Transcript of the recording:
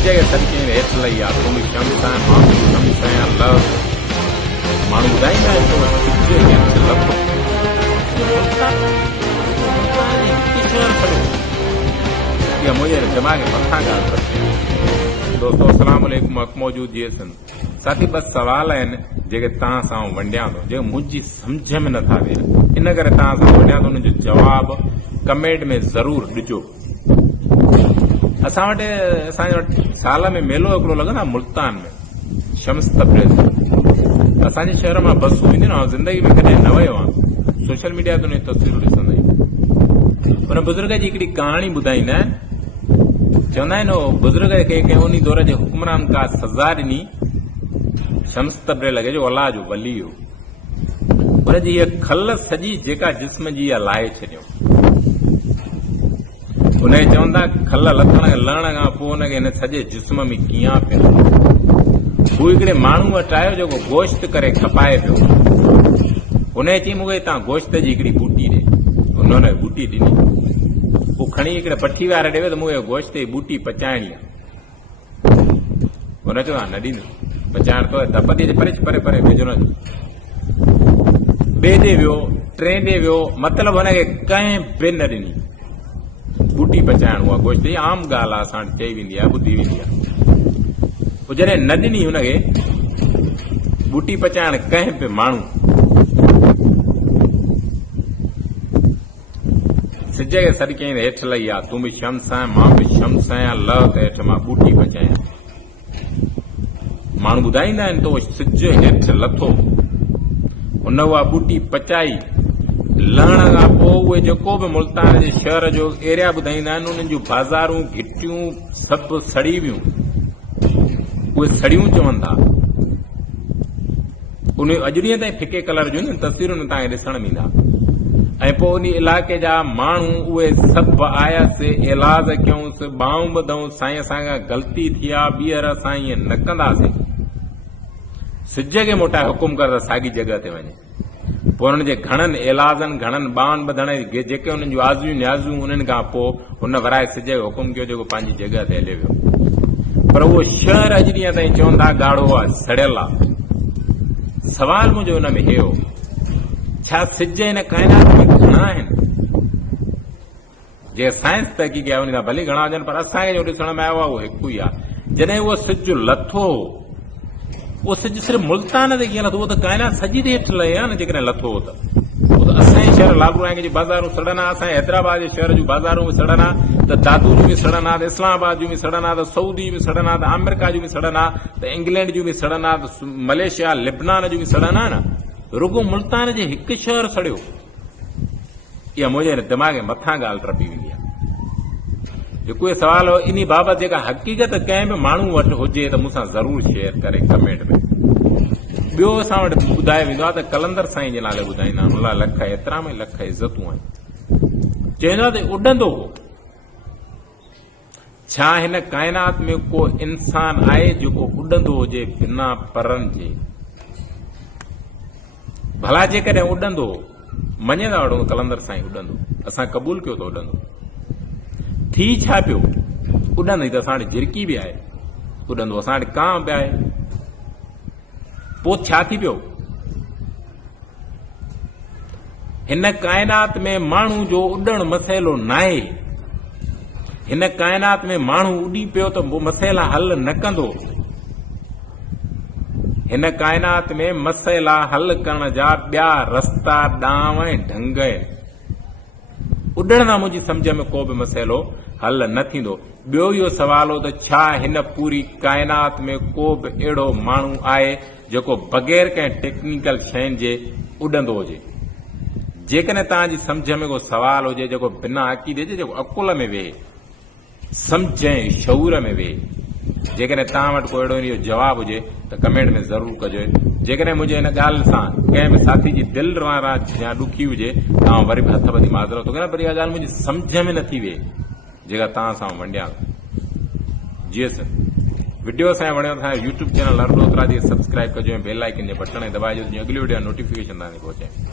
सिज खे सॾके हेठि लही आहे तुंहिंजी शमसा माण्हू शमसा लव माण्हू ॿुधाईंदा आहिनि त सिज हेठि लथो इहा मुंहिंजे दिमाग़ में मथां ॻाल्हि रखी। दोस्तो अस्सलाम वालेकुम, हक़ मौजूद जी सन साथी, बस सवाल आहिनि जेके तव्हां सां वंडियां थो, जेके मुंहिंजी सम्झ में नथा वेहनि, इन करे तव्हां सां वंडियां थो, उन जो जवाब कमेंट में ज़रूर ॾिजो। असां वटि असांजे वटि साल में मेलो हिकिड़ो लॻंदो आहे मुल्तान में, शम्स तब्रेज़। असांजे शहर मां बसूं ईंदियूं आहिनि, ज़िंदगी में कॾहिं न वियो आहे, सोशल मीडिया ते उन जी तस्वीरूं ॾिसंदा आहियूं। उन बुज़ुर्ग जी हिकिड़ी कहाणी ॿुधाईंदा आहिनि, चवंदा आहिनि उहो बुज़ुर्ग खे कंहिं उन दौर जे हुक्मरान का सज़ा ॾिनी, शम्स तब्रेज़ लॻे जो अलाह जो वली हो, उनजी हीअ खल सॼी जेका जिस्म जी आहे लाहे छॾियो। उनखे चवंदा खल लहण खां पोइ हुनखे हिन सॼे जिस्म में कीअं पियो। हू हिकिड़े माण्हू वटि आयो जेको गोश्त करे खपाए पियो। हुनजे चई मूंखे तव्हां गोश्त जी हिकिड़ी बूटी ॾे। हुन बूटी ॾिनी, हू खणी हिकिड़े पठी वारे ॾे त मूंखे गोश्त जी बूटी पचाइणी आहे। हुन चयो न ॾींदुसि, पचाइण तो दपती जे परे परे परे भेजो न। ॿिए ॾे वियो, टे ॾे वियो, मतिलबु हुनखे कंहिं बि न ॾिनी बूटी पचाइण। उहा गोश्त जी आम ॻाल्हि आहे, असां चई वेंदी आहे, ॿुधी वेंदी आहे। पोइ जॾहिं न ॾिनी हुनखे बूटी पचाइण कंहिं बि माण्हू, सिज खे सॾके हेठि लही आहे तूं बि शम्स आहीं मां बि शम्स आहियां, लह त हेठि मां बूटी पचायां। माण्हू ॿुधाईंदा आहिनि त उहो सिज हेठि लथो, हुन उहा बूटी पचाई। लहण खां पोइ उहे जेको बि मुल्तान जे शहर जो एरिया ॿुधाईंदा आहिनि, उन्हनि जूं बाज़ारूं घिटियूं सभु सड़ी वियूं। उहे सड़ियूं चवनि था, उन अॼु ॾींहं ताईं फिके कलर जूं तस्वीरूं तव्हांखे ॾिसण में ईंदा। ऐं पोइ उन इलाइक़े जा माण्हू उहे सभु आयासीं, इलाज कयूंसि, ॿाहूं ॿधऊं, साईं असांखां ग़लती थी आहे, ॿीहर असां ईअं न कंदासीं। सिज खे मोटाए हुकुम कर त साॻी जॻह ते वञे। पोइ हुननि जे घणनि इलाजनि, घणनि ॿाहनि ॿधण जेके हुननि जूं आज़ियूं न्याज़ियूं, उन्हनि खां पोइ हुन वराए सिज खे हुकुम कयो जेको पंहिंजी जॻह ते हले वियो। पर उहो शहर अॼु ॾींहं ताईं चवंदा ॻाढ़ो आहे, सड़ियल आहे। सवाल मुंहिंजो हुन में हे हो, छा सिज हिन काइनात में घणा आहिनि? जे साइंस तहक़ीक़ आहे उन खां भली घणा हुजनि, पर असांखे जो ॾिसण में आयो आहे उहो हिकु ई आहे। जॾहिं उहो सिज लथो, उहो सिज सिर्फ़ु मुल्तान ते कीअं लथो, उहो त काइनात सॼी ते हेठि लहे आहे न। जेकॾहिं लथो हो त उहो त असांजे शहर लालपुर जी बाज़ारूं सड़नि, असांजे हैदराबाद जे शहर जूं बाज़ारूं बि सड़नि, त दादू जूं बि सड़नि, त इस्लामाबाद जूं बि सड़नि, त सऊदी बि सड़नि, त अमेरिका जूं बि सड़नि, त इंग्लैंड जूं बि सड़नि, त मलेशिया लिबनान जूं बि सड़नि न। रुगो मुल्तान जे हिकु शहर सड़ियो। इहा मुंहिंजे दिमाग़ में मथां ॻाल्हि टपी वेंदी आहे। हिकु इहो सवाल हो, इन बाबति जेका हक़ीक़त कंहिं बि माण्हू वटि हुजे त मूंसां ज़रूरु शेयर करे कमेंट में। ॿियो असां वटि ॿुधायो वेंदो आहे त कलंदर साईं जे नाले ॿुधाईंदा आहिनि, अलाह लख एतिरा में लख इज़तूं आहिनि। चवंदो आहे त उॾंदो हो। छा हिन काइनात में को इंसान आहे जेको उॾंदो हुजे बिना परनि जे? भला जेकॾहिं उॾंदो, मञे था वठूं कलंदर साईं उॾंदो, असां क़बूल कयो त उॾंदो। थी छा पियो? उॾंदे त असां वटि झिरकी बि आहे, उॾंदो असां वटि कांउ बि आहे। पोइ छा थी पियो? हिन काइनात में माण्हू जो उॾणु मसइलो नाहे। हिन काइनात में माण्हू उॾी पियो त मसइला हल न कंदो। हिन काइनात में मसइला हल करण जा ॿिया रस्ता, ॾांव ऐं ढंग आहिनि। उॾण सां मुंहिंजी सम्झ में को बि मसइलो हल न थींदो। ॿियो इहो सवाल हो त छा हिन पूरी काइनात में को बि अहिड़ो माण्हू आहे जेको बग़ैर कंहिं टेक्निकल शयुनि जे उॾंदो हुजे? जेकॾहिं तव्हांजी सम्झ में को सवाल हुजे जेको बिना अक़ीदे जे, जेको अकुल में वेहे, सम्झ ऐं शऊर में वेहे, जेकॾहिं तव्हां वटि को अहिड़ो इहो जवाबु हुजे त कमेंट में ज़रूरु कजो। जेकॾहिं मुंहिंजे हिन ॻाल्हि सां कंहिं बि साथी जी दिलि नाराज़ या ॾुखी हुजे, तव्हां वरी बि हथ ॿधी माज़रत थो कयां, पर इहा ॻाल्हि मुंहिंजी सम्झ में नथी वेहे जेका तव्हां सां वंडियां। जी सर, वीडियो असांखे वणियो त असांजो यूट्यूब चैनल हर रोज़ राति सब्सक्राइब कजो ऐं बेल आइकन जे बटन दबाइजो, जीअं अॻिली वीडियो नोटिफिकेशन तव्हांखे पहुचे।